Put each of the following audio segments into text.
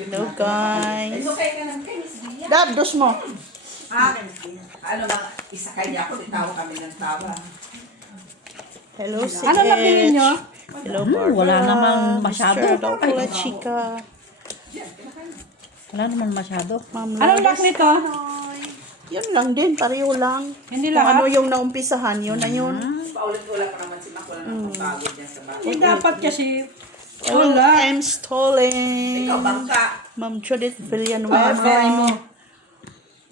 Hello guys. Dab, dos mo. Ano ba, isa kanya ako, tawa kami ng tawa. Hello si Ano lang bilhin nyo? Hello Barbara. Wala namang masyado. Mr. Dokula Chica. Wala naman masyado. Ma'am Anong lock Lourdes. nito? Yun lang din, pareho lang. Hindi Kung lahat? ano yung naumpisahan, yun na yun. Paulit-ulit pa naman si Mac, wala nang pagod niya sa bahay. Hindi dapat kasi. Hello, Wala. M. Stolen. Ikaw, bangka. Ma'am Judith Try Villanueva. mo.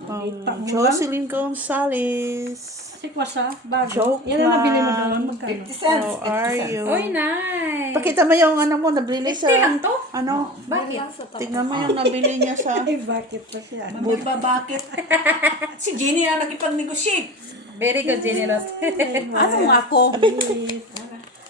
Ma'am Jocelyn Gonzalez. Sikwas ha? Bago. Joke Yan ang nabili mo lang. doon. Magkano? 50 cents. How are you? Uy, nice. Pakita mo yung ano mo, nabili sa... 50 lang to? Ano? Bakit? Tingnan mo yung nabili niya sa... Ay, bakit pa siya? Ba, bakit? Si Jenny ang nagipag-negotiate. Very good, Jenny Lot. Ano nga ako?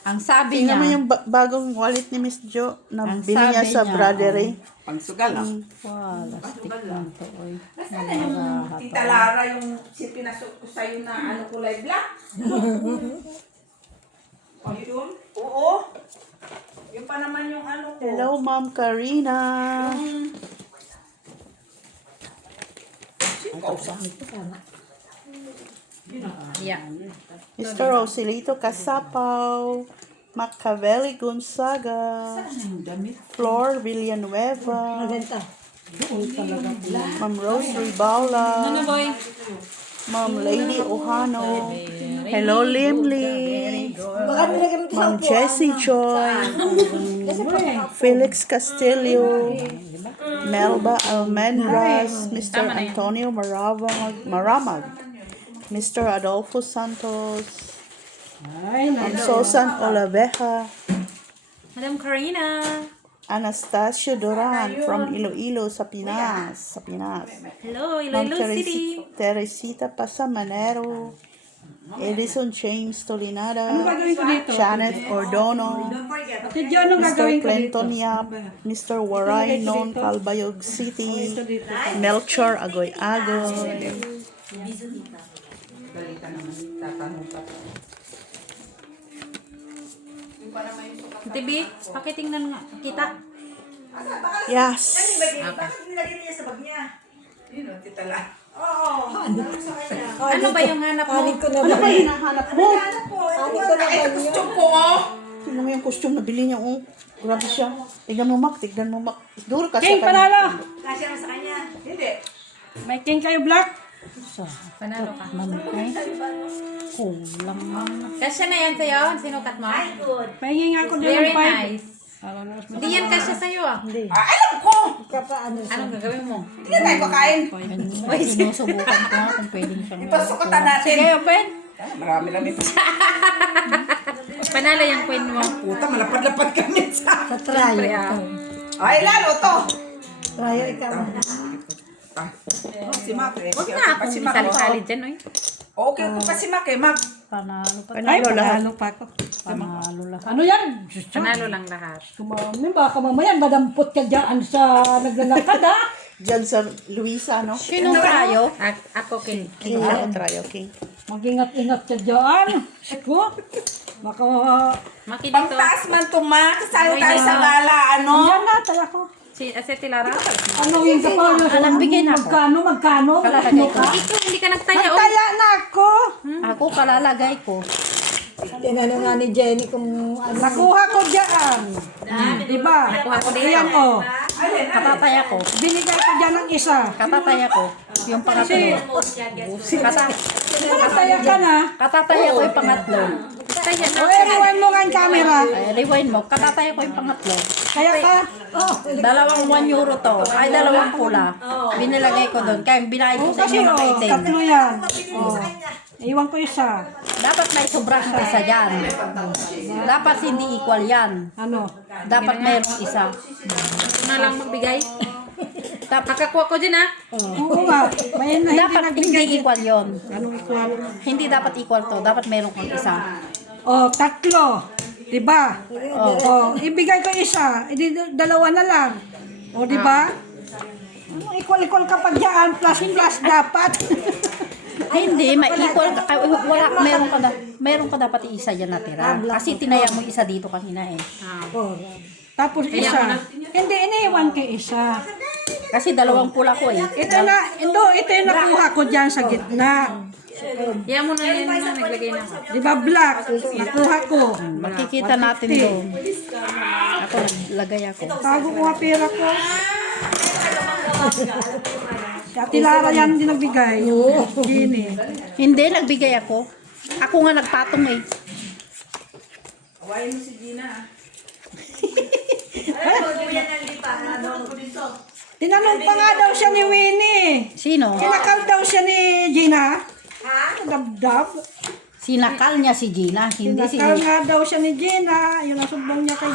Ang sabi Tingnan niya, mo yung bagong wallet ni Miss Jo. Nabili Ang niya sabi sa niya, Bradery. Pangsugal, ah. wala, stick lang to. Oy. Nasaan na yung Tita Lara, yung pinasok ko sa'yo na ano kulay black? Yun? Oo. Yun pa naman yung ano ko. Hello, Ma'am Karina. Ang kausap. Yeah. Mr. Rosilito Casapaw. Machiavelli Gonzaga. Ang damit. Flor Villanueva. Maganda. Ma'am Rose Ribala. Ano, boy? Ma'am Lady Ohano. Hello, Limli. Ma'am Jessie Joy. Felix Castillo. Melba Almendras. Mr. Antonio Maramag. Mr. Adolfo Santos. Ay, Ma'am Susan Olaveja. Madam Karina. Anastasia Duran from Iloilo sa Pinas. Hello, Ma'am Iloilo City. Teresita Pasamanero. Edison James Tolinada. gagawin ko dito? Janet Ordono. Si John, anong Mr. gagawin ko dito? Clinton Yap. Mr. Waray Non Calbayog City. Melchor Agoy Agoy. Balita naman. Tatanong pa. TV, pakitingnan nga. Kita. Yes. Bakit nilagay niya sa bag niya? Yun o, Tita Lara. Ano ba yung hanap mo? Ano ba hinahanap mo? Ay, gusto ko oh! Tingnan mo yung costume na bili niya. Oh. Grabe siya. Tignan mo, Mac. Duro ka King, sa panalo! Kasya mo sa kanya. Hindi. May king kayo black? Panalo ka. Manukay. Kulang man. Kasya na yan sa'yo? Sinukat mo? Pahingi nga ako din Very ng pipe. nice. Hindi yan kasya sa'yo ah. Alam ko! Anong gagawin mo? Hindi na tayo kakain. Sinusubukan ko nga kung pwedeng siyang... Ipasukatan natin. Sige, open. Marami lang ito. Panalo yung queen mo. Puta, malapad-lapad kami sa... Siyempre ah. Ay, lalo to! Raya, ikaw. Si Mac eh. Huwag na akong isali-sali dyan, oy. Okay po pa si Mac eh, Mac. Panalo pa. Ay, lahat. panalo pa ako. Panalo lahat. Ano yan? Panalo lang lahat. Kumami, baka mamaya madampot ka dyan sa naglalakad ha? Diyan sa Luisa, no? Sino tayo? Ako, king. King ako tayo, King. Mag-ingat-ingat ka dyan. Ako, baka... Maki dito. Pangtaas man to, Mac. Kasali tayo sa gala, ano? Yan na, tayo ako. Si Lara. Ano yung kapal? Alam, bigay na ako. Magkano? Kalalagay ko. Ikaw, hindi ka nagtaya, oh. Kaya na ako. Ako kalalagay ko. Tinanong nga ni Jenny kung ano. Nakuha ko dyan. Diba? Nakuha ko dito. Ayan o. Katataya ko. Binigay ko dyan ng isa. Katataya ko. Yung pangatlo. Nakataya ka na. Katataya ko yung pangatlo. O, rewind mo nga yung camera. Ay, rewind mo. Katataya ko yung pangatlo. Kaya ka. Dalawang 1 euro to. Ay, dalawang pula. Binilagay ko doon. Kaya binayad ko sa Kasi inyo o, ng item. tatlo yan. O, iwan ko isa. Dapat may sobrang isa dyan. Dapat hindi equal yan. Ano? Dapat mayroong isa. Na lang magbigay. Pakakuha ko dyan, ah. Oo nga. May na hindi Dapat nagbigay. hindi equal yon. Anong equal? Hindi dapat equal to. Dapat mayroong kang isa. O, tatlo. Diba? O, ibigay ko isa. Hindi, dalawa na lang. O, diba? Ano, equal-equal ka pa dyan. Plus dapat. Hindi, ma-equal ka. Ay, wala, meron ka dapat isa dyan natira. Kasi tinaya mo isa dito kanina eh. Tapos Kaya isa. mo na- Hindi, iniwan kay isa. Kasi dalawang pula ko eh. Ito yung nakuha ko dyan sa gitna. Yan mo na yan na naglagay na ako. Di ba black? Nakuha ko. Makikita natin doon. Ako, naglagay ako. Tago ko nga pera ko. Si Ate Lara yan din nagbigay. Gini. Hindi, nagbigay ako. Ako nga nagpatong eh. Awayin mo si Gina. Tinanong pa nga daw siya ni Winnie. Sino? Kinakal daw siya ni Gina. Dabdab. Sinakal niya si Gina. Hindi si Kinakal nga daw siya ni Gina. Yun ang sumbong niya kay...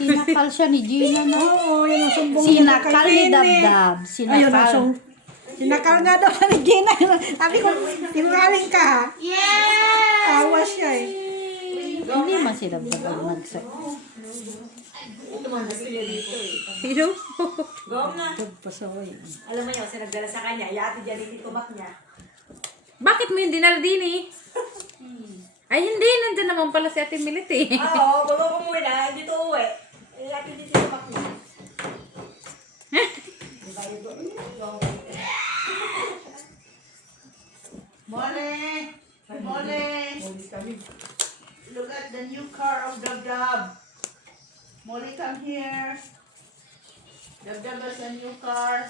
Sinakal siya ni Gina na. Oo, yun ang sumbong niya Sinakal kay ni Winnie. Dabdab. Ayun ang Sinakal. Sinakal nga daw siya ni Gina. Sabi ko, tinungaling ka. Yeah! Tawa siya eh. Hindi man si Dabdab ang nagsak. Sino? Alam mo yun, kasi nagdala sa kanya, yati dyan yung tumak niya. Bakit mo yung dinala din eh? Ay hindi, nandyan naman pala si Ate Milit eh. Oo, bago ko muna, dito uwi. Yati dito yung tumak niya. Morning! Morning! Look at the new car of Dab. Molly, come here. Dab has a new car.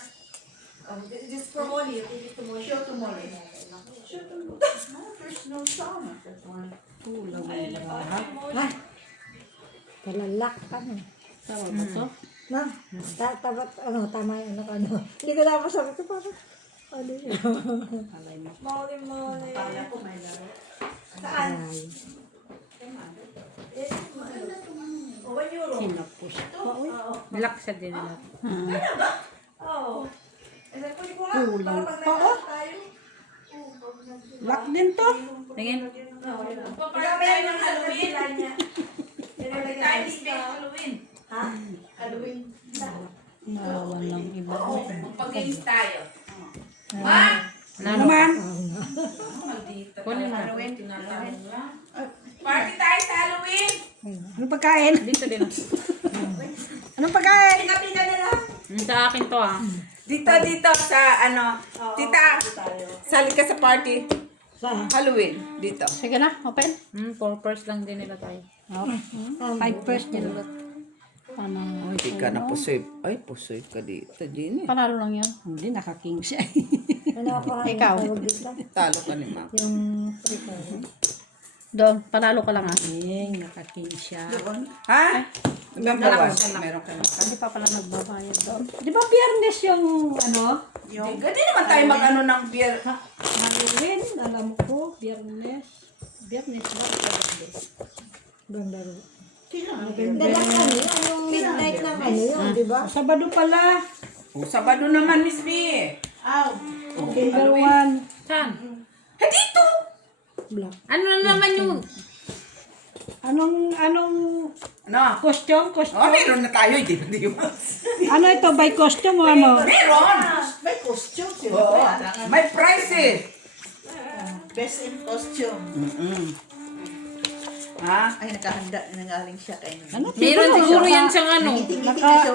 Just for Molly, dito to Molly. Show to Molly. Show to Molly. No, there's no sound at that one. Kalalak ka na. Tama ba to? Na, tama yung ano. Hindi ko dapat sabi ko parang, ano yun? Molly, Molly. Ay. O, 1 euro. Kinapos. Lock siya din nila. Oo. Eh, sabi ko lang, para pag nagkakaroon tayo. Lock din to. Tingin. Pagkakami tayo ng Halloween. Pinagay tayo ni Halloween. Ha? Halloween. Nawawan ng iba. Pag-games tayo. Naman. Kunin mo. Party tayo sa Halloween! Anong pagkain? Dito din. Anong pagkain? Pina na lang. Sa akin to ah. Dito sa ano. Tita, sali ka sa party. Halloween. Dito. Sige na, open. 4 purse lang din nila tayo. 5 first din. Paano? Hindi ka na pusoy. Ay, pusoy ka dito, Jenny. Panalo lang yan. Hindi, naka-king siya. Ano ako Ikaw. Talo ka ni Ma'am. Yung Doon, panalo ka lang ah. Naka-king siya. Ha? Hanggang bawas. Meron ka na. Hindi pa pala nagbabayad doon. Di ba biyernes yung ano? Hindi naman tayo mag-ano ng beer. Halloween, alam ko, biyernes. Biyernes ba? bandaro. Dadak ano yun, yung midnight ng ano yun, di ba? Sabado pala. O, Sabado naman, Miss B. October 1. Saan? Dito! Black. Ano na naman yung... Anong Ano? costume? Oh, meron na tayo. Hindi ba? Ano ito, by costume o ano? Meron! May costume sila. Oo. May price eh. Best in costume. Ha? Ay, nakahanda. Nangaling siya kay Ano? Meron siguro yan siyang ano.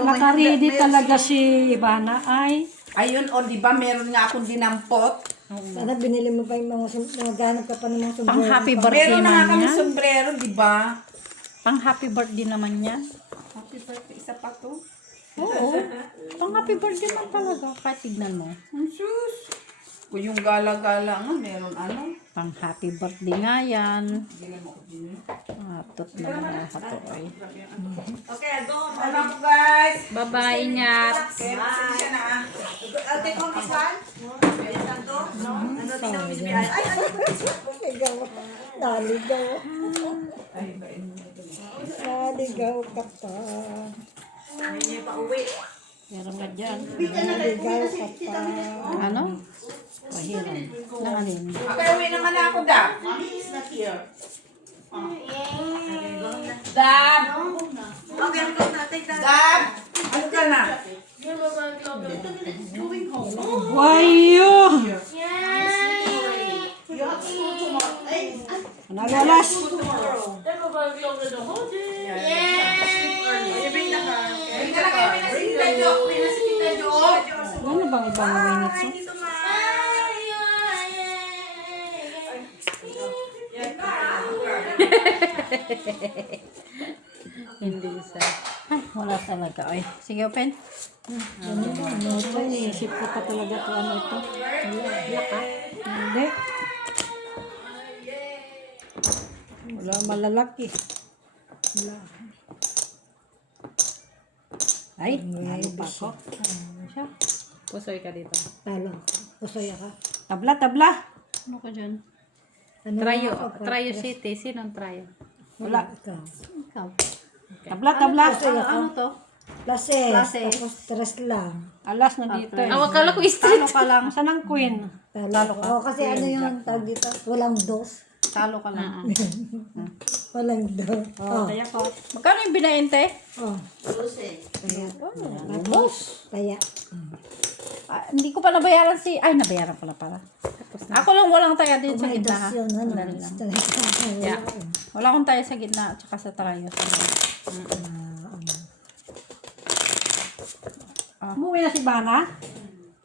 Naka-ready talaga si Ivana ay. Ayun, o di ba meron nga akong dinampot? Sana binili mo pa yung mga ganap ka pa ng mga Pang sombrero. happy birthday Meron na nga man kami yan. sombrero, di ba? Pang happy birthday naman yan. Happy birthday, isa pa to. Oo. Pang happy birthday man talaga. Kahit tignan mo. Ang sus. Kung yung gala-gala nga, meron ano. Pang happy birthday nga yan. Atot na mga hato ay. Okay, I'll go. Ano po guys? Bye-bye, ingat. Okay, pasensya na ah. I'll take home this one. Yes, Santo. Ano, tingnan mo, Miss B. Ay, Naligaw. Naligaw. Naligaw ka pa. Hindi pa uwi. Meron ka dyan. Naligaw ka pa. Ano? Pahiram. Nang alin. Okay, uwi naman na ako, Dab. Mommy is not here. Dab! Okay, I'm going to take that. Dab! Ano ka na? Going home. Wayo! You have school tomorrow. Ay, Nagalas. Hindi ka na Jo. May nasa Tita Jo. Ano bang ibang minutes? Hindi isa. Ay, wala talaga. Ay, sige, open. Ano ito? Iisip ko pa talaga kung ano ito. Hindi. Wala malalaki. Wala. Ay, ano pa ako? Ano siya? Pusoy ka dito. Talo. Pusoy ka. Tabla, tabla. Ano ka dyan? Ano Trayo. nga ako? Trayo City. Sinong trayo? Wala. Ikaw. Ikaw. Tabla, tabla. Ano to? Plases. Plases. Tapos tres lang. Alas na dito. eh. Ah, wakala ko Talo street. ka lang. Saan ang queen? Talo ka. Oo, kasi ano yung tawag dito? Walang dos. Talo ka lang. Walang dos. Oh. Kaya ko. Magkano yung binaente? Oh. Tapos. Kaya. Ah, hindi ko pa nabayaran si... Ay, nabayaran pala para. Ako lang walang taya din sa May gitna. dos Ha? yun. Ano? Dali lang. Yeah. Wala akong taya sa gitna at saka sa trayo. Umuwi na si Bana.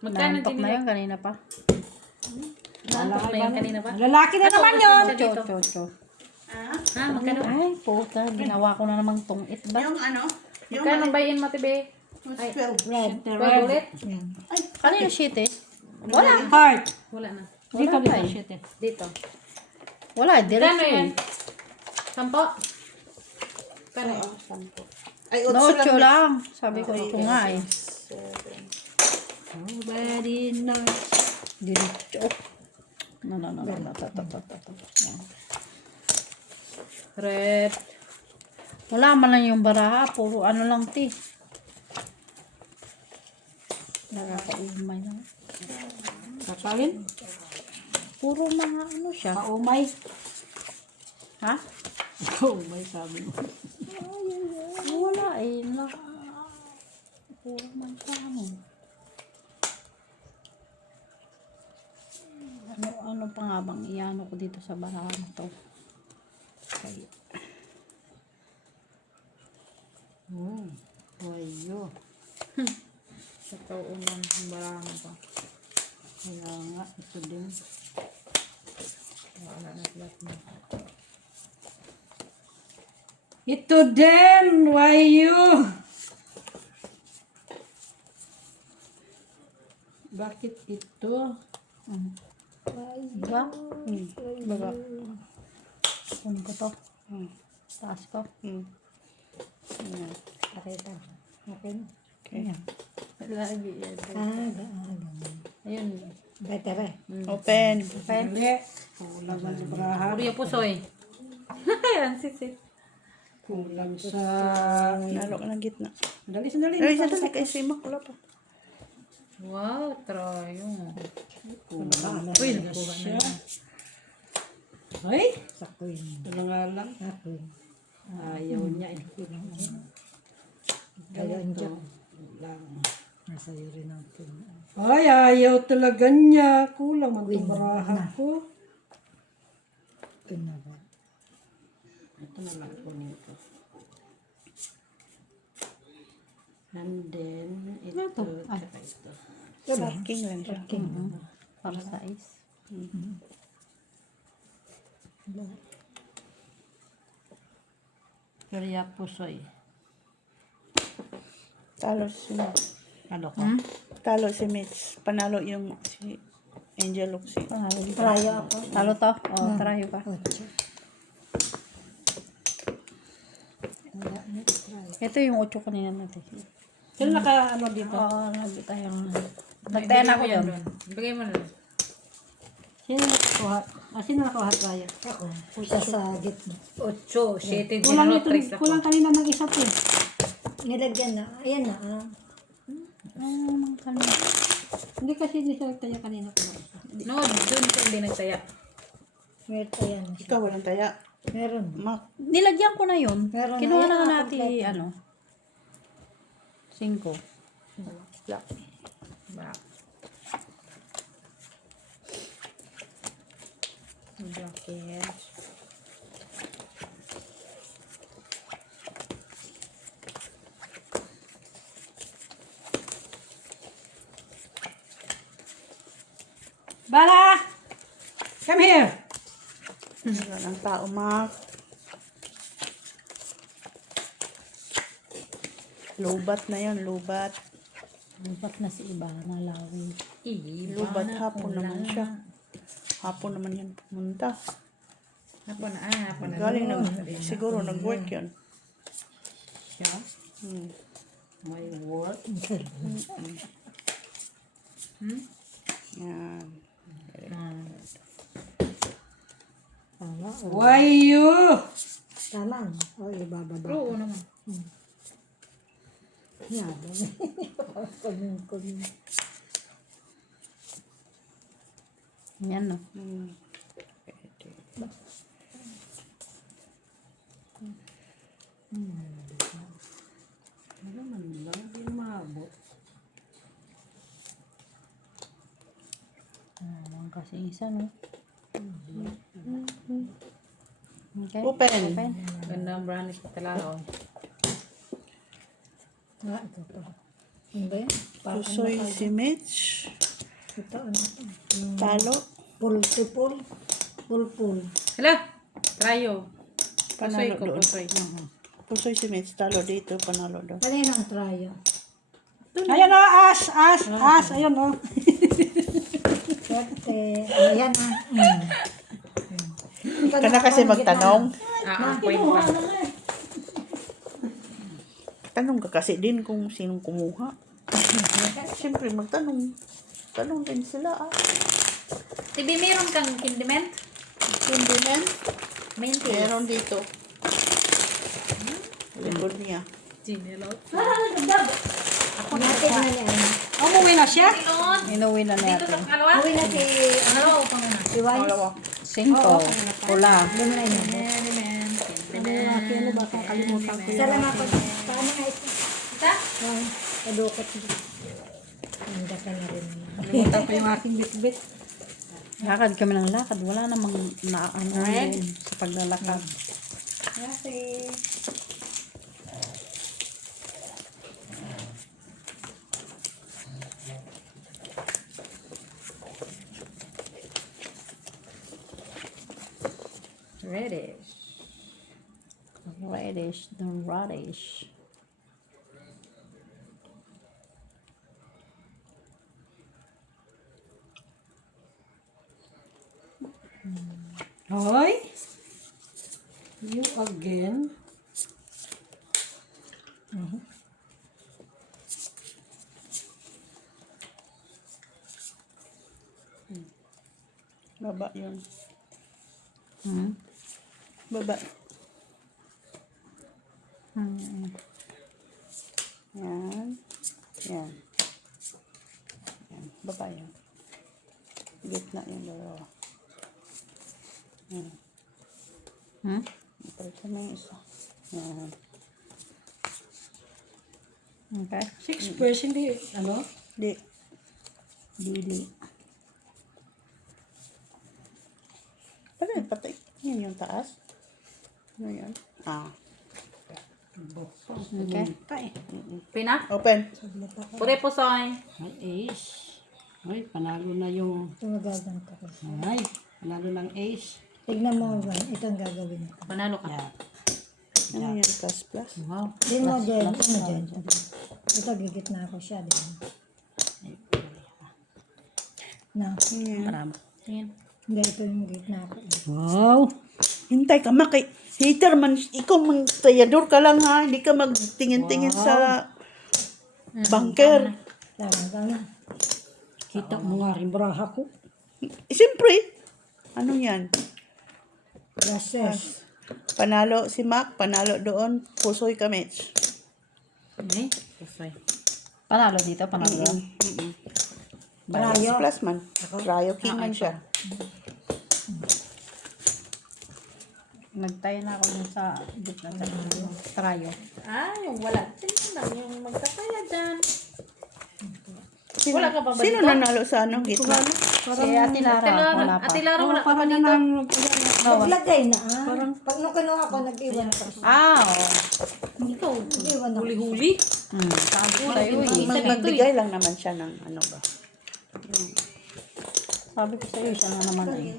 Magkano Nantok din na yun kanina pa. Nantok na yun kanina ba? Lalaki na naman yun. Dito. Cho. Ha? Magkano? Ay, puta. Ginawa ko na namang tungit ba? Yung ano? Yung Magkano bayin mo, tibe? 12. Red. 12 ulit? Yan. Kanino shit eh? Wala. Heart. Wala na. Dito, Wala dito. pa eh. Shit eh. Dito. Wala, diretso Magkano yan? eh. 10? Kano? Ay, No, 8 cho lang. lang. Sabi ko nga eh. Oh, very nice. Diretso. No. Yan. Red. Wala man lang yung baraha. Puro ano lang ti. Nakakaumay lang. Kakawin. Puro mga ano siya. Kaumay. Ha? Kaumay sabi mo. Wala eh. Puro man siya ano. Ano pa nga bang iano ko dito sa baraha na to? Okay. Wayo. Sa kaunan. Barangan pa. Kaya nga, ito din. Wala na flat mo. Ito din, wayo. Bakit ito? Diba? Diba? Kunin ko to. Taas ko. Ayan. Pakita. Okay. Ayan. Lagi yan. Ayun. Better eh. Open. Hindi. Kulang ang braha. Puro yung pusoy. Ayan, sisit. Kulang sa... Nalo ka ng gitna. Dali, sandali. Ay, sandali kay Sima. Wala pa. Wow, trayo. Uy, nakuha na yan. Ay, Sa queen. ito na nga lang. Sa queen. Ayaw niya eh. Kaya Ganito dyan. lang. Nasa iyo rin ang queen. Ay, ayaw talaga niya. Kulang ang baraha ko. Queen na ba? Ito na lang kunin ko. And then, ito. Tsaka ito. King lang siya. Para sa ice. Kaya pusoy. Talo si Mitch. Ano ko? Talo si Mitch. Panalo yung si Angel Luxi. Trayo ako. Talo to? O, tarayo ka. Ocho. Ito yung 8 kanina natin. Sino naka ano dito? Oo, nagtaya na ako yun. Bigay mo na. Sino nakakuha? Sino nakakuha tayo? Ako. Pusa sa gitna. 8, 7, Kulang 0, ito. 3 ako. Kulang kanina ng isa po. Nilagyan na. Ayan na. Kanina. Hindi kasi hindi siya nagtaya kanina ko. No, dun siya hindi nagtaya. Meron ayan. Ikaw walang taya. Meron. Mak. Nilagyan ko na yun. Meron na Kinuha yan, na nga kompleto. natin, ano, 5. Black. Black. Black. Bala! Come here! Wala ng tao, Mac. Lubat na yan, lubat. Lubat na si iba, nalawin. Lubat, hapon naman siya. Hapon naman yan pumunta. Hapon na. Galing siguro nag-work yun. Siya? May work. Yan. Why you? Tama. O, ibababa. Oo naman. Yan. Kumin. Yan no. Kasi isa no. Okay. Open. Ganda ang brownies ko talaga. Ito to. Hindi. Pusoy si Mitch. Ito, ano? Talo. Pulpul. Hala! Trayo. Pusoy Panalo ko, doon. pusoy. Pusoy si Mitch. Talo dito. Panalo doon. Kanina ang trayo. Ayan o, as. Ayan o. Swerte. Ayan ah. Ka na kasi magtanong. Point pa. Tanong ka kasi din kung sinong kumuha. Siyempre magtanong. Tanong din sila ah. Tibi, meron kang condiment? Hindi men. Minty. Meron dito. Likod niya. Ginelot. Natin na niya. Umuwi na siya? Inuwi na Dito sa natin. pangalawa? Uwi na si, Ano? Panguna. si Wise. 5. Pula. Doon na yun. Ano ba? Kalimutan ko. Salamat po. Paano nga ito? Isa? Yan. Kadukot mo. Handa ka na rin. Kalimutan ko yung aking bitbit. Lakad kami ng lakad. Wala namang naano yun sa paglalakad. Reddish. The radish. Hoy! You again? Baba yun. Hmm? Baba. Hmm. Yan. Yan. Yan. Baba yan. Gitna yung dalawa. Yan. Hmm? Ito na yung isa. Yan. Okay. 6 hindi, ano? Di. Dili. Pero yun, patay. Yan yung taas. Ano yan? Ah. Okay. Pina? Open. Pure pusoy. Ay, ace. Ay, panalo na yung... Tumagagan ko. Ay, panalo ng ace. Tignan mo, Juan. Ito ang gagawin ko. Panalo ka. Ano yan? Plus plus. Wow. Din mo dyan. Din mo dyan. Ito, gigit na ako siya. Din. Na. Marami. Tingin. Hindi, ito yung gigit na ako. Wow. Hintay ka, Maki. Hater man. Ikaw mang tayador ka lang ha. Hindi ka magtingin-tingin sa bunker. Tama. Kita mo nga rin braha ko. Siyempre. Ano yan? Process. Panalo si Mac. Panalo doon. Pusoy ka, Mitch. Okay. Pusoy. Panalo dito, panalo doon. Plus plus man. Rayo king man siya. Nagtayo na ako dun sa gitna sa trayo. Yung wala. Sino lang yung magkakaya dyan? Sino, Wala ka ba ba sino dito? nanalo sa ano? Gitna? Si Ate Lara, wala pa. Ate Lara, wala ka ba Parang dito? nang... Naglagay na Pag nung kinuha ko, nag-iwan ako. Ikaw, Nag-iwan ako. huli-huli. Sabi ko sa'yo eh. Magbigay lang naman siya ng ano ba? Sabi ko sa'yo, siya na naman eh.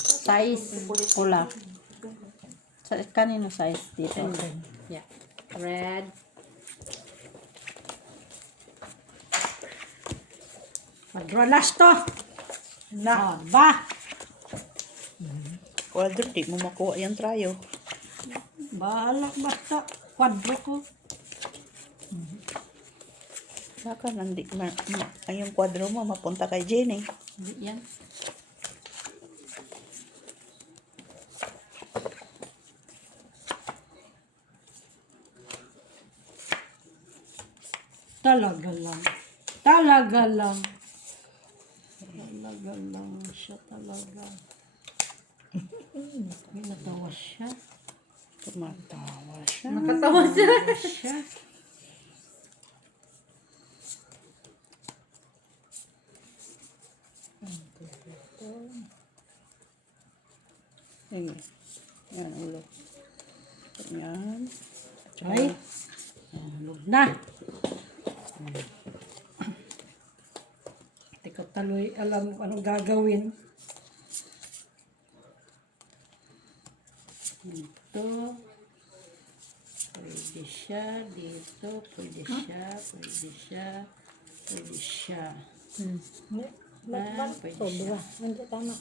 Size pula. Kanino size dito? Yeah. Red. Madralas to. Na. Ba? Kwadro, di mo makuha yung trayo. Bahala basta. Kwadro ko. Saka yung kwadro mo mapunta kay Jenny. Yan. Talaga lang. Talaga lang. Talaga lang siya talaga. May natawa siya. Tumatawa siya. Nakatawa siya. Siya. Yan. Yan, ulo. Yan. Ay. Hulog na. Hindi ko taloy alam kung anong gagawin. Dito. Pwede siya. Dito. Pwede siya. Pwede siya. Pwede siya. Ah, pwede siya. Hindi, tama.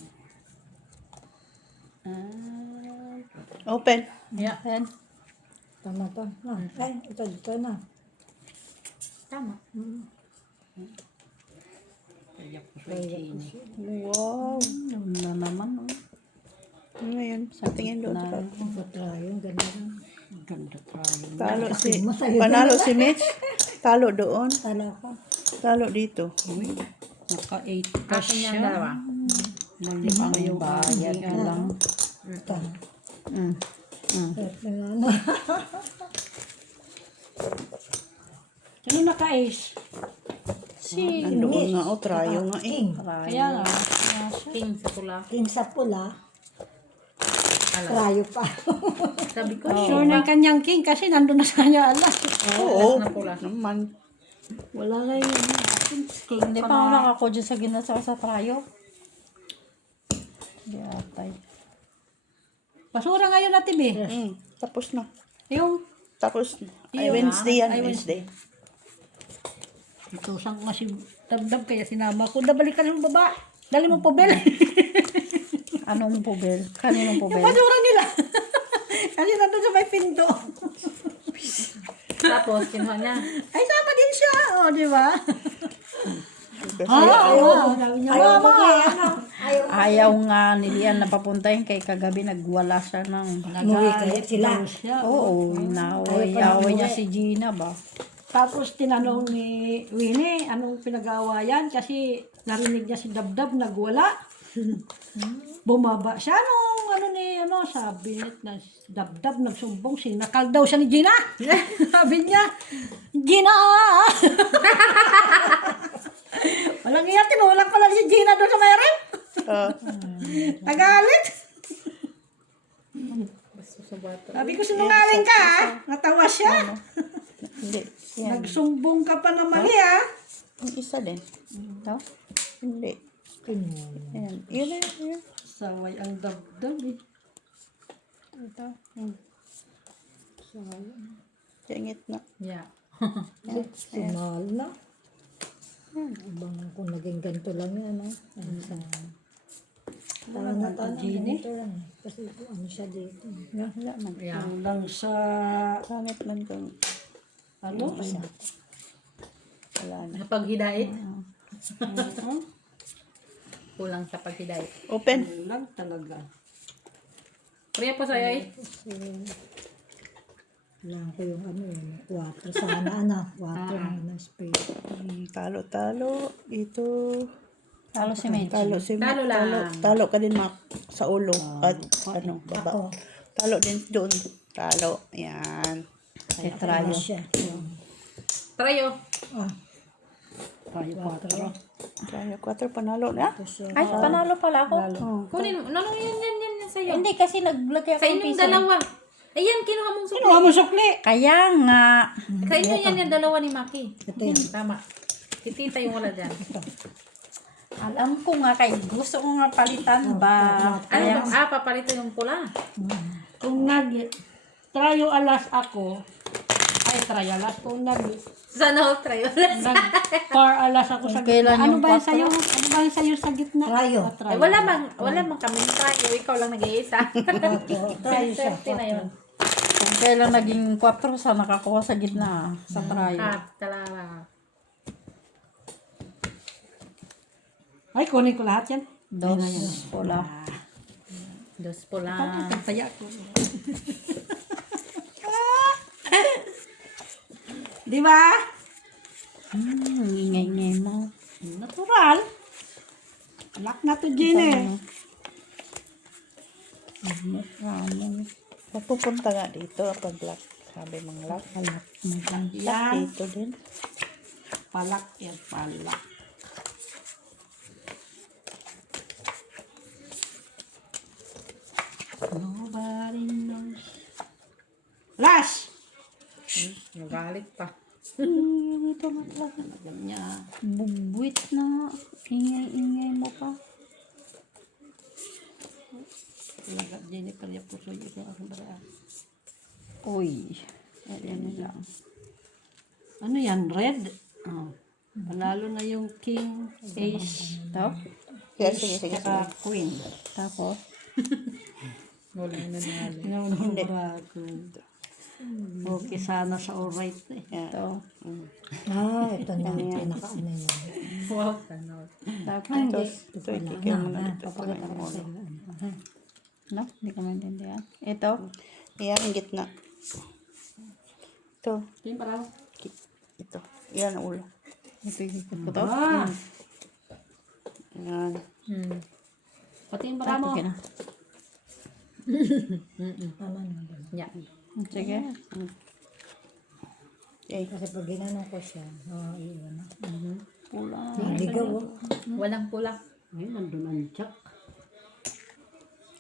Ah, Open. Yeah. yan. Tama to. No. Ay, ito dito na. Tama. Kaya ko sa Jenny. Wow. Yun na naman. Oh. Ngayon, sa tingin doon. Na, Ito tayo, ganda lang. Ganda tayo. Talo si, Masaya panalo si Mitch. Talo doon. Tala ko. Talo dito. Uy, naka-8 pa Akin yung siya. dalawa. Mali ang yung bayad na lang. Ito. Mm. Ito na, ano. Sino naka-ace? Si Nandoon nga o, trayo nga eh. King. Kaya nga. Kaya siya. King sa pula. King sa pula. Alas. Trayo pa. Sabi ko, Sure na yung kanyang king kasi nandun na sa kanya alas. Oo. na pula. Naman. Wala na yun. Hindi pa ako nakako dyan sa ginasa sa trayo. Hindi atay. Basura ngayon natin eh. Tapos na. Yung Tapos, ay Wednesday yan, Wednesday. ito sang nga si Dabdab kaya sinama ko. Dabalik ka ng baba. Dali mo po bel. Anong pubel? Kaninong Yung pubel? basura nila. Kasi nandun sa may pinto. Tapos, kinuha niya. Ay, sama din siya. O, di ba? Ayaw mo kaya, ano. Ayaw mo. Ayaw nga ni Lian na papuntahin kay kagabi nagwala siya ng... Umuwi kayo sila. Oo, inaway niya si Gina ba? Tapos tinanong ni Winnie, anong pinag-aawayan? Kasi narinig niya si Dabdab nagwala. Bumaba siya nung sabi niya na si Dabdab nagsumbong, sinakal daw siya ni Gina. Sabi niya, Gina! Walang iya, tinulak pala si Gina doon sa mayroon. Nagalit. Sabi ko, sinungaling ka ah. Natawa siya. Hindi. Yan. Nagsumbong ka pa naman niya. Yung isa din. No? Hindi. Ayan. Yun na yun. Saway ang Dabdab eh. Ito. Tingit na. Yeah. Sinal na. Abang kung naging ganito lang yan, ano. Tama ganito lang. Kasi ano siya dito. Wala man. Yeah. Kulang sa Pangit man kung ano? wala na. Sa paghidait. Kulang sa paghidait. Open. Kulang talaga. Priya po sa'yo eh. Kailangan ko yung ano yun. Water. Sana ano. Water na space. Talo-talo. Ito. Talo si Mitch. Talo si Talo lang. Talo ka din sa ulo. At ano, baba. Talo din doon. Talo. Ayan. Si Trayo. Siya. Trayo. Tayo 4. Kaya 4 panalo na. Ay, panalo pala ako. Kunin mo. Ano yan sa'yo? Hindi kasi naglagay ako Sa ng inyong piso. dalawa. Ayan, kinuha mong sukli. Kinuha mo sukli. Kaya nga. Sa inyo yan yung dalawa ni Maki. Ito yan. Tama. Si Tita yung wala dyan. Alam ko nga kay gusto ko nga palitan ba. Ano Kaya, ba? Papalito yung pula. Kung nag-tryo alas ako, trial alas, kung Sana all try. par alas ako sa Okay gitna. lang Ano yung ba yung kwatro? sa'yo? Ano ba yung sa'yo sa gitna? Tryo. Tryo. Eh, wala mang kami tayo. Ikaw lang nag-iisa. Tayo siya. 50 na yun. kung kailan naging 4 sa nakakuha sa gitna sa trial. Talaga. Ay, kunin ko lahat yan. Dos pula. Dos pula. Taya ko. Di ba? Ingay-ingay mo. Natural. Lock na to, Jenny. Mapupunta nga dito pag lock. Sabi mong lock. Palak mo. Lock Yan. dito din. Palak yan, palak. Nobody knows. Lash! Nagalit pa. Ito na talaga. Alam niya. Bubwit na. Ingay-ingay mo pa. Talaga, Jennifer, yung puso yun. Kaya ako bara. Uy. Ayan lang. Ano yan? Red? Oh. Panalo na yung king, ace, Ito. Kaya sige, sige, sige. saka queen. Tapos. Wala na nalo. Hindi. Okay, sana sa alright eh. Ito. Ito na. Pinaka-ano yun. Wow. Tanaw. Tapos. Ito, ikikil mo na dito. Papakita ko sa iyo. No? Hindi ko maintindihan. Ito. Iyan ang gitna. Ito. King paraw. Ito. Iyan ang ulo. Ito yung ko to. Ah, Yan. pati yung paraw mo. Okay na. Tama na. Yeah. Sige. Okay. Kasi pag ginanong ko siya, iiwan na. Pula. Ligaw. Walang pula. Ay, nandun ang jack.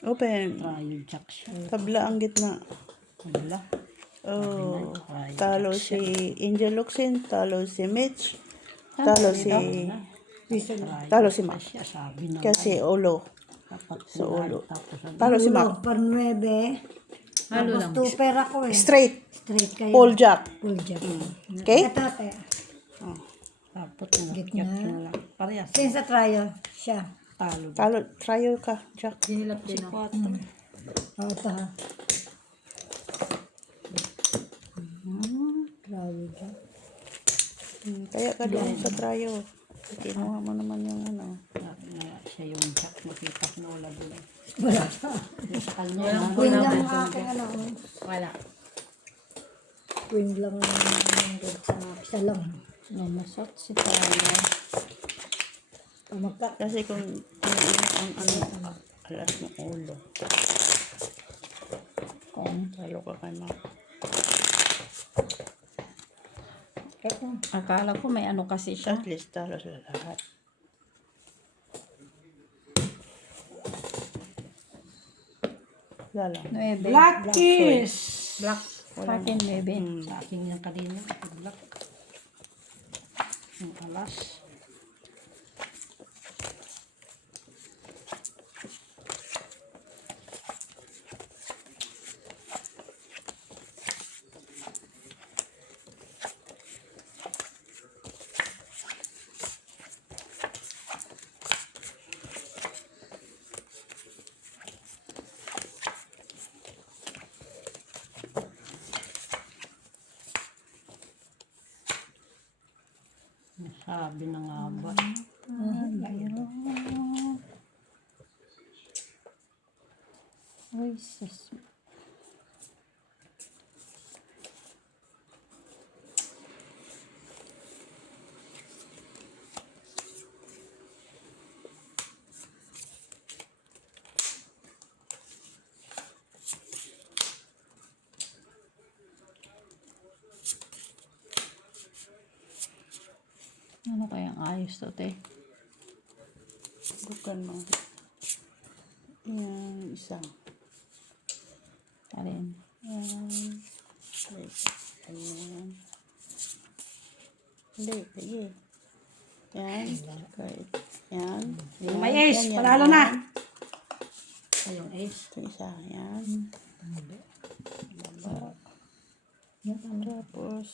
Open. Trial jack siya. Tabla ang gitna. Wala. Oh. Talo si Angel Luxin. Talo si Mitch. Talo si... Talo si Mac. Siya sabi na. Kasi ulo. Dapat Sa ulo. tapos ang Talo si Mac. Par 9. Halo Tapos lang. 2 pera ko eh. Straight. Straight kayo. Full jack. Full jack. Okay? Ito ate. tapos na. Gitna. Gitna lang. Parehas. Since sa trial, siya. Talo. Talo. Trial ka, Jack. Sinilap din ako. Ito ha. Trial jack. Kaya ka doon sa trial. Kinuha mo naman yung ano. Siya yung jack. Makita ko na wala doon. Wala pa. Sa kanya. Walang Queen pula. lang ang aking ano. Wala. Queen lang ang sa isa lang. Lumusot si Tyler. Pamagka. Kasi kung ang ano, alas ng ulo. Kung Talo ka kay Mac. Ito. akala ko may ano kasi siya. At least talo sila lahat. Wala lang. 9. Black kiss. Black. Sa akin 9. Sa akin yung kanina. Black. Yung alas. Sabi na nga ba. Uy, sus. Ano kayang ayos to, te? Bukan mo. Yan, isa. Alin? Yan. Wait. Ayan. Hindi, sige. Yan. Right. Yan. Yung may Yan, ace, yan, panalo yan. na. Ayong ace. Ito isa. Yan. Baba. Tapos.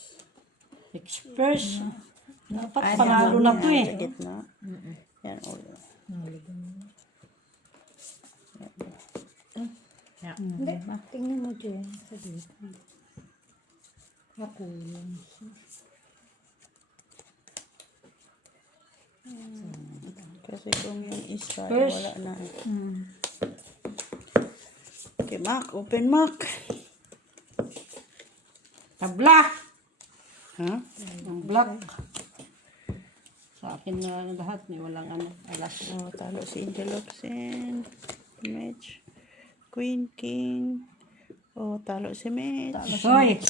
Express. Dapat Ay, panalo na to Yan, sa eh. gitna. Yan, ulo. Hindi, tingnan mo dyan. Sa dito. Kakulang. Kasi kung yung isa, First. wala na. Okay, Mac. Open, Mac. Tabla. Ha? Ang black. Sa akin na lahat. Walang ano. Alas. Oh, talo si Angel Locsin. Mitch. Queen, King. Oh, talo si Mitch. Soy.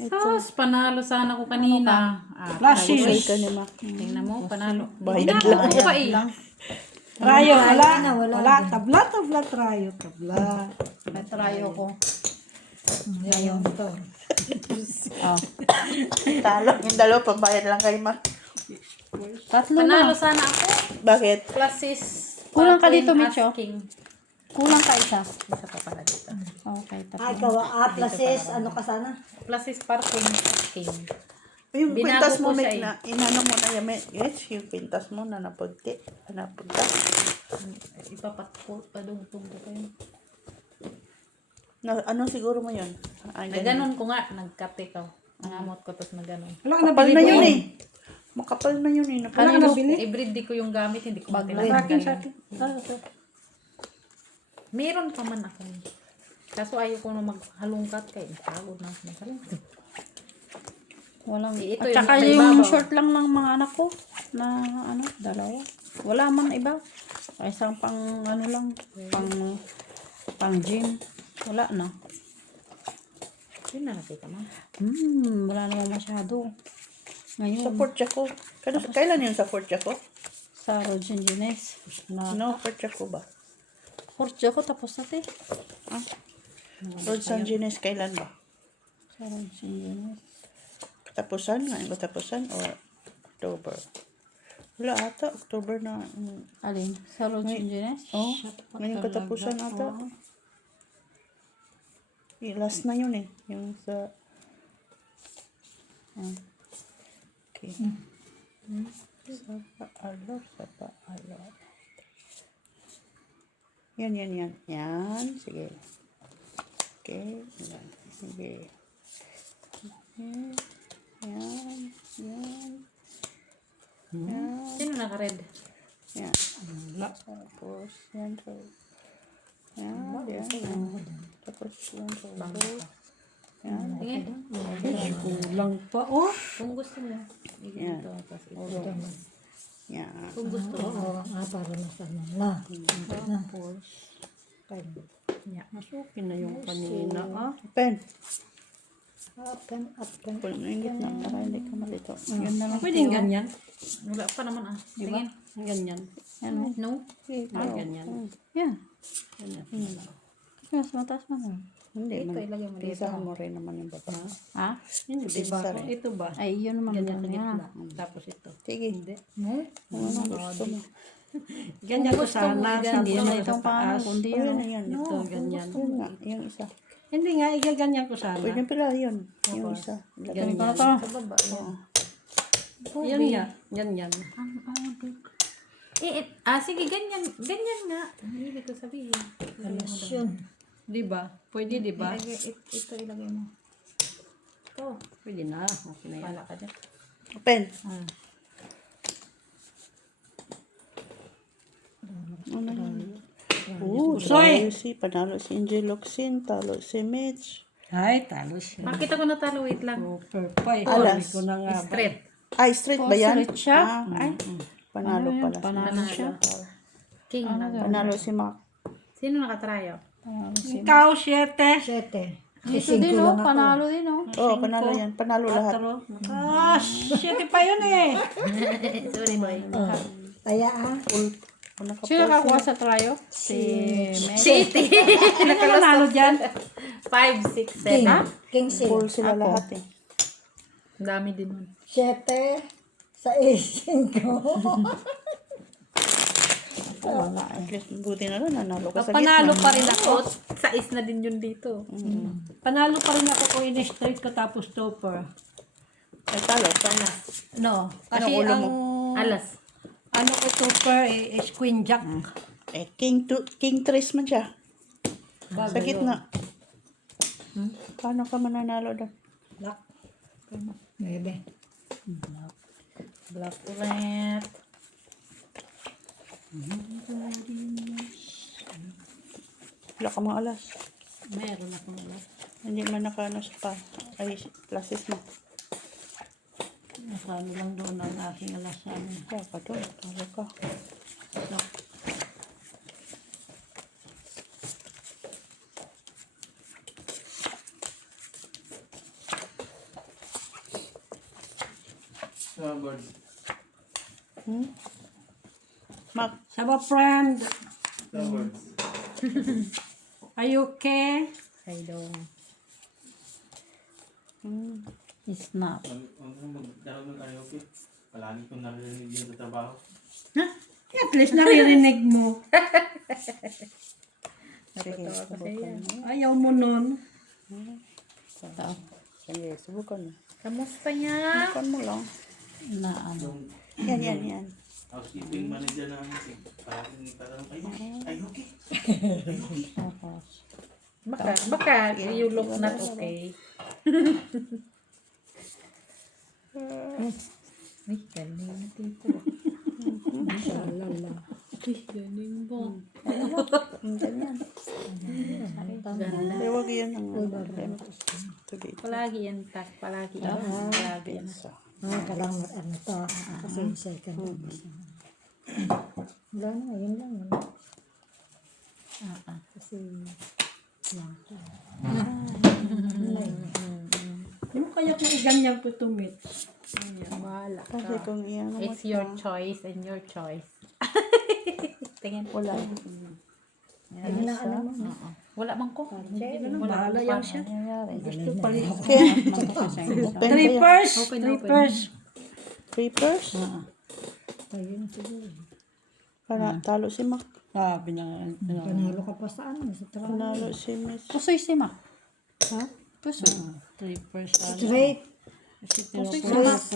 Sos, panalo sana ko kanina. Flashes. Ay, ka ni Mac. Tingnan mo, panalo. Bayad Wala lang. ako pa eh. Rayo. Wala. na, wala Wala. Tabla. Tabla. Rayo. Tabla. May trayo ko. Ngayon to. Talo. Yung dalawa, pambayad lang kay Mac. Tatlo Panalo na. sana ako. Bakit? Pluses. Kulang ka Queen, dito, Mitch, oh. as king. Kulang ka isa. Isa pa pala dito. Okay, Ay, tatlo. kawa, places, ano ka sana? Pluses par queen, as king. Yung Binago kwintas ko mo, siya Mick, eh. na inano mo na yung yes, yung kwintas mo na napagti. Napagta. Ipapat ko, padungtong ko kayo. Na, ano siguro mo yun? Naganon ko nga, nagkate ka. Nangamot ko, tapos naganon. Wala ka Makapal nabili na po yun eh. eh. Makapal na yun eh. Wala ka nabili. I-breed ko yung gamit, hindi ko Sa akin, tinatanggal. sa akin. Ito. Meron pa man ako. Kaso ayaw ko na maghalungkat kay pagod na ako maghalungkat. Walang. Ito At yung saka nasa yung ibabaw. short lang ng mga anak ko. Na ano, dalawa. Wala man iba. Isang pang ano lang. Pang gym. Wala na. Yun na nakita mo. Wala naman masyado. Ngayon, Sa Fort Jaco. Kailan yun sa Fort Jaco? sa Rods and Gines. Na, No, Fort Jaco ba? Forge ako tapos natin. Road San Gines, kailan ba? Sa Rods and Gines. Katapusan? Ngayon katapusan? O October? Wala ata. October na. Alin? Sa Rods and Gines? Oh, ngayon katapusan ata. Last na yun eh. Yung sa... Okay. Sa paalo. Yan. Yan. Sige. Okay. Yan. Sige. Okay. Yan. Sino naka-red? Yan. Tapos, yan. Yan. Tapos, yan. Yan. Tingin. Kulang pa. Oh. Kung gusto mo. Yan. Ito, tapos ito. Yan. Kung gusto mo. Oo, para na sana. Na. Masukin na yung kanina ah. Pen. Open. Pulingit na. Para hindi ka malito. Yan na lang. Pwedeng ganyan. Wala pa naman ah. Tingin. Ganyan. Ano? No? Ganyan. Yan. Mas mataas mo. Hindi. Ito, ilagay mo dito. Pisahan mo rin naman yung baba. Ha? Hindi ba? Isa rin. Ito ba? Ay, yun naman. Ganyan sa Ganyan. gitna. Tapos ito. Sige. Hindi. Kung ano gusto mo. Ganyan ko sana. Hindi Sa na itong pangalan, taas. kundi Ayun yun. na yan. Ito, ganyan. Yun nga. Yung isa. Hindi nga, igaganyan ko sana. Pwede pala yun. Yung isa. Ganyan ko na to. Sa baba. Yan. Yan nga. Ganyan. Sige, ganyan. Ganyan nga. Ang ibig ko sabihin. Relasyon. Di ba? Pwede, di ba? Ito ilagay mo. Ito. Pwede na. Okay na yan. Pala ka dyan. Pen. Ano yun? Usoy! Tayo si Panalo si Angel Locsin. Talo si Mitch. Ay, talo siya. Makita ko na talo. Wait lang. Super pa eh. Alas. Sabi ko na nga ba. Straight. Ay, straight ba yan? straight siya? Ay, panalo pala. Panalo siya. King. Panalo si Mac. Sino nakatrayo? Ikaw, 7. 7. Dito din oh, panalo din oh. Oo, panalo yan. Panalo lahat. Ah, 7 pa yun eh. Sorry, boy. Kaya Sino nakakuha sa trayo? Si Meg. City. Sino ka nanalo dyan? 5, 6, 7. King Sil. Full sila lahat eh. Ang dami din nun. 7, Sa 5. At least, buti na lang, nanalo ka sa Panalo gitna. pa rin ako. Sa is na din yun dito. Panalo pa rin ako kung in-straight ko tapos topper. Ay, talo. No, kasi ulo ang Alas. ano ko topper is queen jack. Eh, king 3 man siya. Bago Sa yun. gitna. Paano ka mananalo doon? Black. 9. Black ulit. Wala ka mga alas. Meron akong alas. Hindi man nakano sa ay, classes mo. Nasalo lang doon ang aking alas sa amin. Kaya ka doon. Talo ka. Mark, Saba friend, are you okay? I don't. It's not. Magkaroon ng karaoke. Palagi kong narinig yun sa trabaho. At least naririnig mo. sige, subukan mo. Ayaw mo nun. Sige, subukan mo. Kamusta niya? Subukan mo lang. Na ano. Yan. Housekeeping manager namin si palagi parang ay okay. Baka you look not okay. Ay, galing na dito. Lala. Galing ba? Ganyan. Pero wag yun ang tuloy. Palagi yan, tak. Palagi yan. Palagi yan. Kailangan ano to. Kasi second. Wala na, yun lang. Kasi, yan. Ano kaya kung iganyan ko to meet? Wala ka. Kasi kung iyan mo It's your choice and your choice. Tingin. wala. Ayun na, ano mo. Wala man ko. Bahala yan siya. Gusto pala. Pen Three kaya. pairs. Open, Three open. pairs. 3 pairs? Ayun siguro. Para talo si Mac. Sabi niya. Panalo ka pa sa ano, sa trabaho. Panalo si Miss. Pusoy si Ma. Ha? Pusoy. Three pairs. Straight.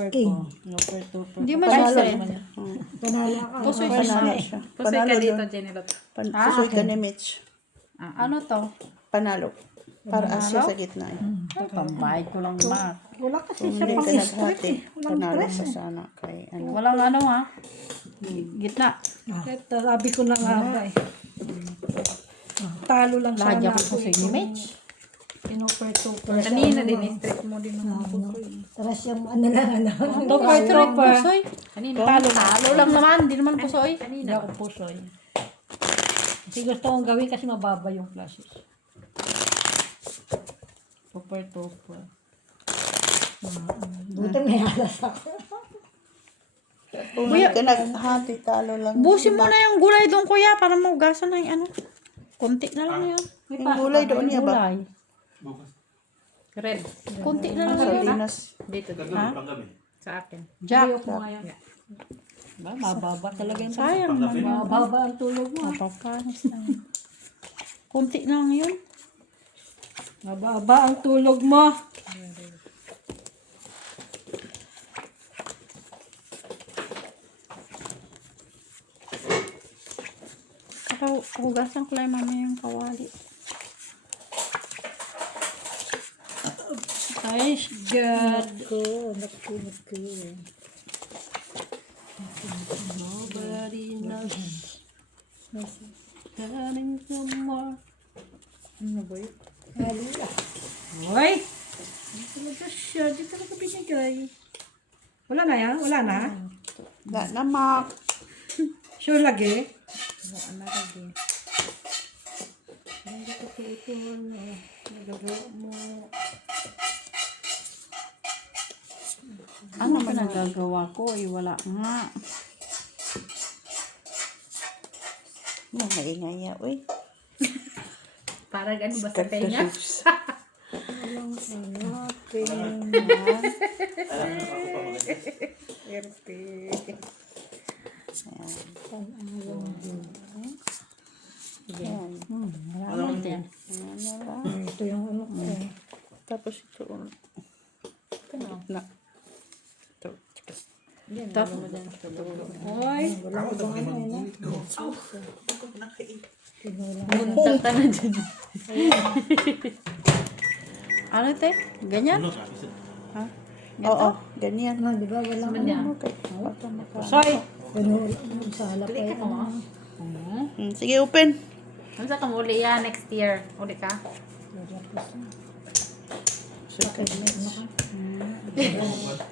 King. Hindi mo Panalo. siya. Panalo ka. Pusoy si Ma. Panalo siya. Pusoy ka Panalo dito, doon. Jenilot. Pusoy ka ni Mitch. Ano to? Panalo. Para siya sa gitna. Pambayad ko lang Ma. Wala kasi Kung siya hindi ka pang-straight naghati, eh. Walang panalo press mo eh. sana kay ano. Walang ano ha. Gitna. Ito, sabi ko na nga ba eh. Talo lang sana Lahadya ko ako. pusoy ni Mitch. Tinoper-toper. Kanina din, straight mo din ang Tapos yung ano lang, ano. Toper-toper. Pusoy. Kanina. Talo lang naman. Hindi naman pusoy. Hindi ako pusoy. Kasi gusto kong gawin kasi mababa yung flashes. Toper-toper. Buti may alas ako. Kung hindi ka naghati, talo lang. Busin mo na yung gulay doon kuya para maugasan na yung ano. Kunti na lang yun. Yung gulay doon niya ba? Gulay. Bukas. Red. Kunti na lang yun. Sardinas. Dito. Kagabi pang gabi. Sa akin. Jack. Ayoko ngayon. Ba, mababa talaga yung Sayang naman. mababa ang tulog mo. Mapapanis na yun. Kunti na lang yun. Mababa ang tulog mo. Saka hugasan ko lang mamaya yung kawali. Nice, good. Naku. Nobody knows. Coming to more. Ano ba yun? Hoy! Talaga siya. Di talaga binigay. Wala na yan? Wala na? Wala na, Mac. Sure lagi? Wala na lagi. Ito, nagagawa mo. Ano pa nagagawa ko? Wala nga. Ano, maingay ya, uy. Parang ano ba sa tenga? Alam mo ako pa mag Tapos mo dyan. Oy, Wala ibang ano yun. Muntak ka na dyan. Ano te? Ganyan? Ano ka? Isa. Oo, ganyan. Ano, di ba? Wala ano. Okay. soy. Ano, sa halap ay ano. Sige, open. Ano sa kamuli yan next year? Uli ka?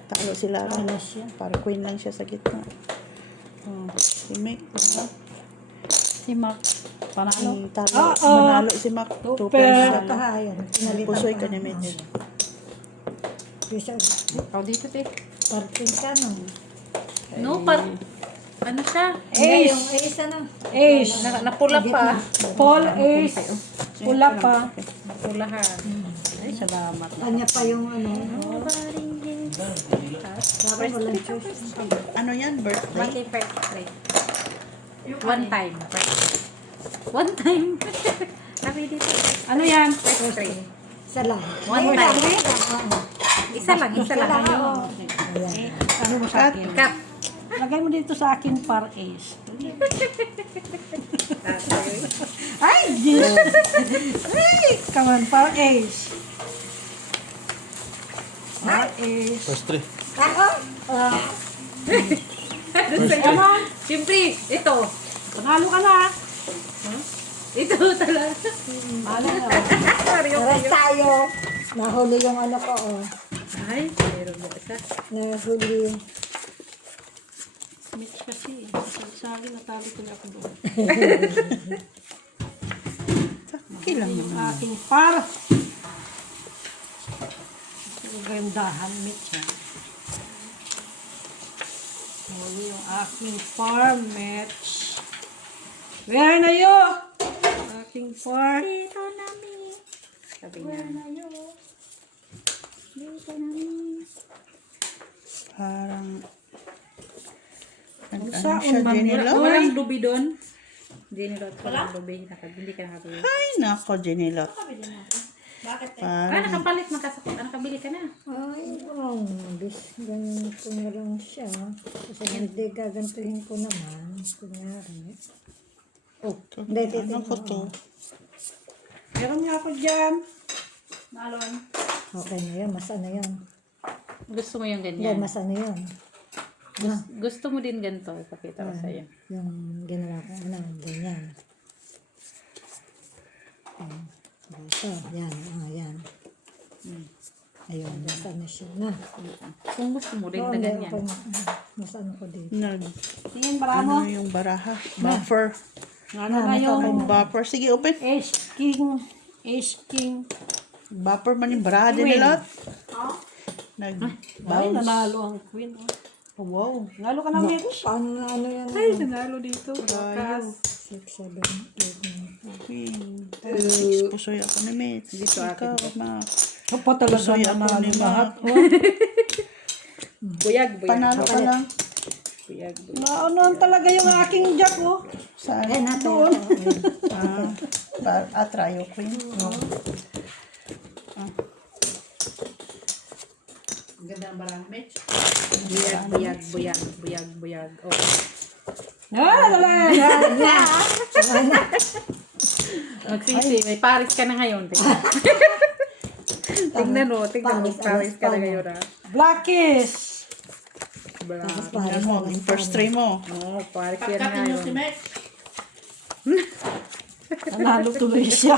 Talo si Lara. Para queen lang siya sa gitna. Oh, si Mick. Si Mark. Panalo. Talo. Manalo si Mac. Tupper siya. Kahayan. Pinalitan Pusoy pa. ka ni Mitch. Bisa, Ikaw dito, te. parting ka no. No, ano siya? Ace. Yung ace ano. Ace. Napula pa. Paul Ace. Pula pa. Napulahan. Ay, salamat. Kanya pa yung ano. Dapat walang choice. Ano yan? Birthday? Mati first three. One time. One time. Sabi dito. Ano yan? First three. Isa lang. One time. Isa lang, isa lang. Ano mo sa akin? Cut. Lagay mo dito sa akin par Ace. Ay, Diyos. Ay, come on, par Ace. Par Ace. First three. Ano? Siyempre, ito. Panalo ka na. Ito talaga. Ano na? Aras tayo. Nahuli yung ano ko oh. Ay, meron mo isa. Nahuli yung Mitch kasi. Sagsagi natalo ko na ako doon. Okay lang Yung naman. aking par. Ang gandahan, Mitch. Ha? Huli yung aking par, Mitch. Where na you? Aking par. Dito namin. Sabi niya. Parang... Ang Ano saon siya, man Jenny nila. Lot? Walang lubi doon. Jenny Lot, walang lubi. Hindi ka nakabili. Ay, nako, Jenny Lot. Ah, Parang... nakapalit, nakabili ka na. ay, bis. Ganyan ko na lang siya. Kasi hindi gagantuhin ko naman. Kunyari. Oh, Hindi, ano ko to? Meron nga ako dyan. Okay na yan. Mas ano yan. Gusto mo yung Hindi, ganyan? mas ano yan. Gusto mo din ganito. Ipakita ko sa'yo. Yung ginawa ko. Ano, ganyan. Ito, yan. Yan. Ayun, mas ano siya na. Kung gusto mo rin Oo, na hindi, ganyan. okay na. Mas ano ko dito. Tingin para mo. Ano yung baraha? Buffer. Ano na yung Buffer. Sige, open. Ace King. Ace King. Buffer man yung baraha din nila. Ay, Nag-bounce. nanalo ang queen. Oh. Oh, wow. Nanalo ka na, Mitch. Paano na ano yan? Ay, nanalo dito. Tayo. 6, 7, 8, 9. Queen. Six pusoy ako ni Mitch. Dito ikaw, ma. Apa talaga Pusoy ako nanalo ni lahat. Mac. Buyag, buyag. Panalo ka lang. Buyag, buyag. Naunahan talaga yung aking jack, oh. Saan? Ay, natin. Try yung queen. Buyag, buyag, buyag, buyag, buyag. Oh. Magsisi, may Paris ka na ngayon. Tingnan mo, Paris ka na ngayon. Blackies. Tingnan mo, yung first try mo. Oo, Paris ka na ngayon. Nanalo tuloy siya.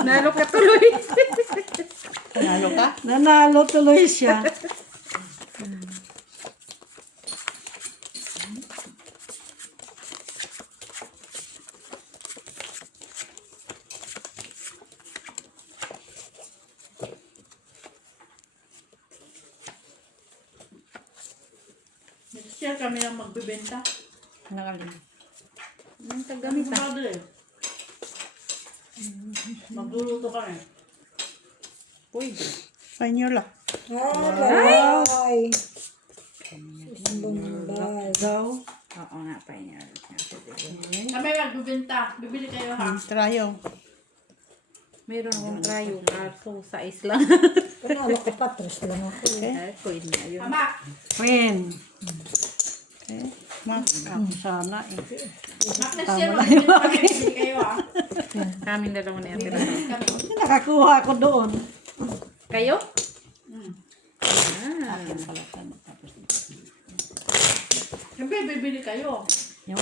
Nalo ka tuloy. Panalo ka? Nanalo tuloy siya. Next year kami lang magbibenta. Nakalin. Anong tagamit ah? Sigurado eh. Magluluto kami. Pwede. Panyola. Ay! Bombay. Daw. Oo nga, pahinga. Kami magbibenta. Bibili kayo ha. Tryo. Meron akong trayo, kaso sa islang. Panalo ko pa, 3 lang ako. Ay, pwede na yun. Ama! Queen. Ma. Sana eh. Next year, mag-bili kayo ah. Kaming dalawa na yan. Nakakuha ko doon. Kayo? Akin pala sana. Tapos Siyempre, bibili kayo. yun.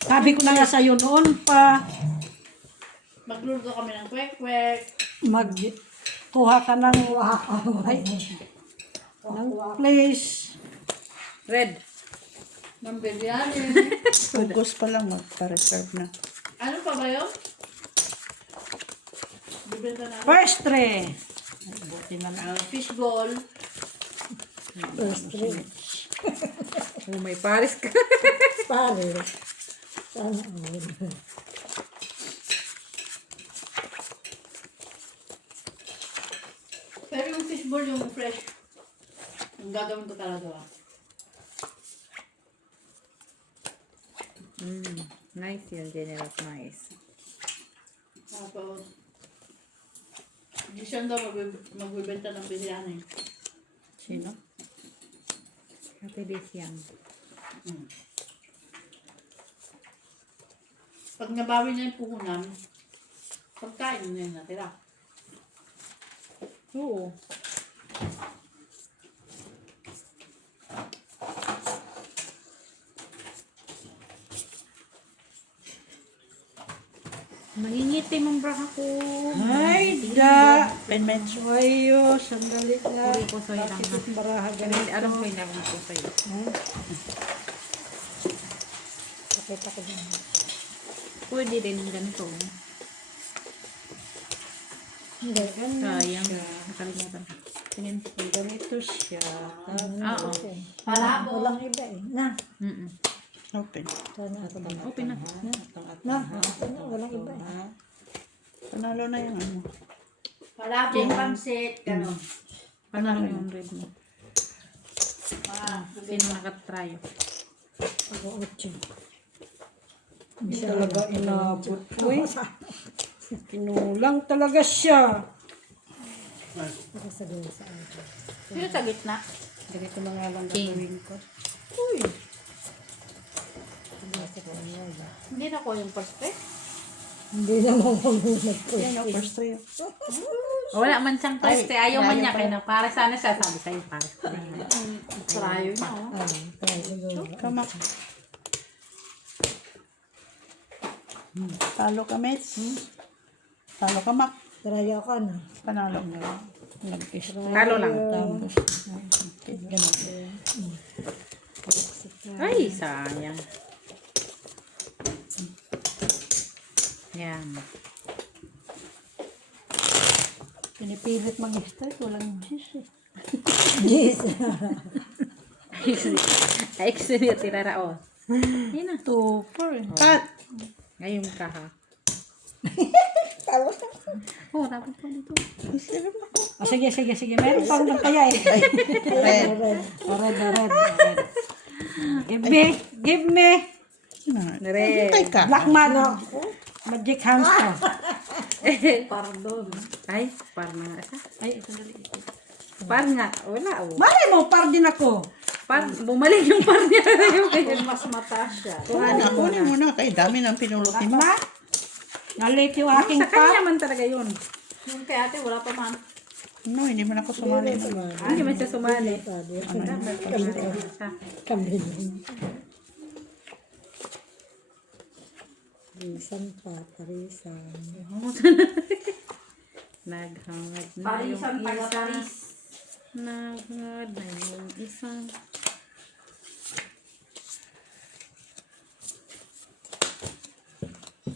Sabi ko na nga sa'yo noon pa, Magluto kami ng kwek-kwek. magkuha ka ng, ay, ng place. Red. Ng biryani. August pa lang magpa-reserve na. Ano pa ba yun? Bibenta na First tray. Ay, buti na lang. fishball. First three. Oh, may Paris ka. Pare. Sana all. Pero yung fishball, yung fresh. Yung gagawin ko talaga. Nice yun, General. Nice. Tapos, hindi siya daw magbibenta ng biryani. Sino? Ate Besian. Pag nabawi niya yung puhunan, pagkain na yun natira. Oo. Nangingitim ang bra ko. Ay, da. 10 minutes. Ayo, sandali na. Puri ko sa'yo lang. Bakit baraha Ganun, ganito? alam ko yung labang ko sa'yo. Pakita ko din. Pwede rin yung ganito. Hindi. Sayang. Nakalimutan. Tingin. Ganito siya. Oo. Palabo. Walang iba eh. Na. Open. Sana ako na. Open na. Na. Ito na. Walang iba eh. Panalo na yung ano. Palabo, pansit, gano'n. Panalo yung red mo. Sino nakatry? Ako 8. Hindi talaga inabot. Uy, kinulang talaga siya. Ako sa dulo sa akin. Sino sa gitna? Ganito na nga lang King. gagawin ko. Hindi na ko yung first place. Hindi naman ako nag-first. Yan yung first three. Wala man siyang first. Ayaw man niya. Kaya na para sana siya. Sabi sa'yo para. Trayo niya, oh. Try siguro. Kama. Talo ka, Mets. Talo ka, Mak. Try ako na. Panalo na. Talo lang. Tapos, ganun. Ay, sayang. Yan. Pinipilit mag-start, walang sis eh. Yes. Ay, kasi niya tirara o. Yan na. Tupper eh. Cut! Ngayon ka ha. Oh, dapat po dito. Ah, sige. Meron pang lang kaya eh. Red. Red. Give me. Red. Hintay ka. Black man. Magic hands ko. Pardon. Ay, par na nga siya. Ay, sandali. Par nga. Wala o. Malay mo, par din ako. Par, bumalik yung par niya. Yung kaya. Mas mataas siya. Kunin mo na. Kay dami ng pinulot ni Mak. Ma, nalit yung aking Sa kanya par. man talaga yun. Yung kay ate, wala pa man. No, hindi man ako sumali. Hindi man siya sumali. Kami din. Parisan pa. Parisan. Naghangad na Parisan, yung isa. taga-Paris. Naghangad na yung isa.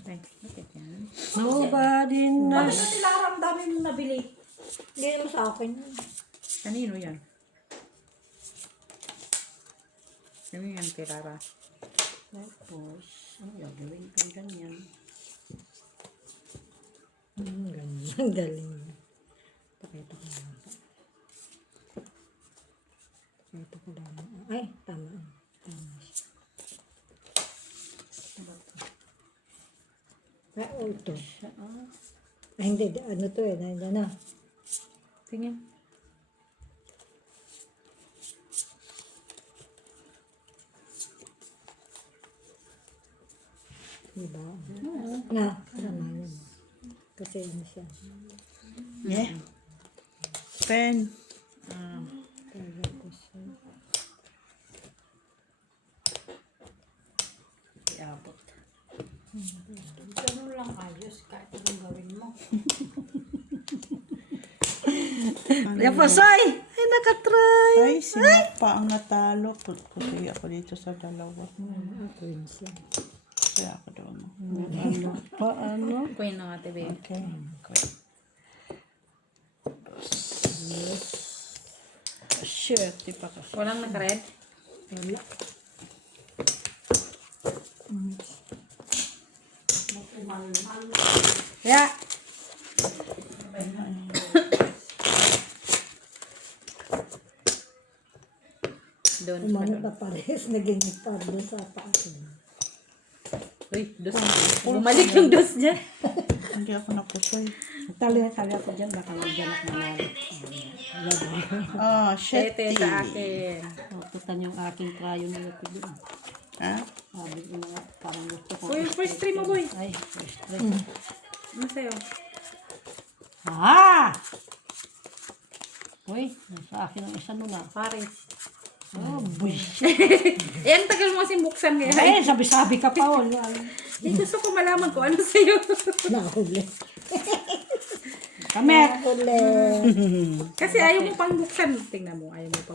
Ay, bakit yan? Nobody knows. Ano nila ramdamin yung nabili? Hindi naman sa akin. Kanino yan? Ano yan, Tirara? Tapos, ano gagawin ko ganyan? Ganun. Ang galing. Pakita ko lang. Pakita ko lang. Ay, tama. Tama siya. Ah, ito. Ay, hindi. Ano to eh. Nandiyan na. Tingin. Diba? Na, tama yun. Kasi ano siya. Yeah. Pen. Talaga siya. Iabot. Ganun lang ayos kahit anong gawin mo. Yaposoy! Ay, nakatry! Ay, si Mac pa ang natalo. Kasi ako dito sa dalawa. Ako yun siya. Kaya ako doon. Paano? Queen ng ate Bea. Okay. Shit, di pa kasi. Walang naka-red? Wala. Yeah. Doon. Umano na pares, naging pardo sa taas. Uy, dos. Bumalik yung dos niya. Hindi ako napusoy. Tali ako dyan, baka magdyan ako malalo. Ah, shit. Tete sa akin. Tutan yung aking krayo na ito doon. Ha? Sabi ko na nga, parang gusto ko. Uy, first try mo, boy. Ay, first try. Ano sa'yo? Ah! Uy, nasa akin ang isa nun ah. Paris. Oh, bullshit. Eh, ang tagal mo kasing buksan kaya. Ay, sabi-sabi ka pa, oh. Eh, gusto ko malaman ko ano sa'yo. Nahuli. Kamet! Nahuli. Kasi ayaw mo pang buksan. Tingnan mo, ayaw mo pang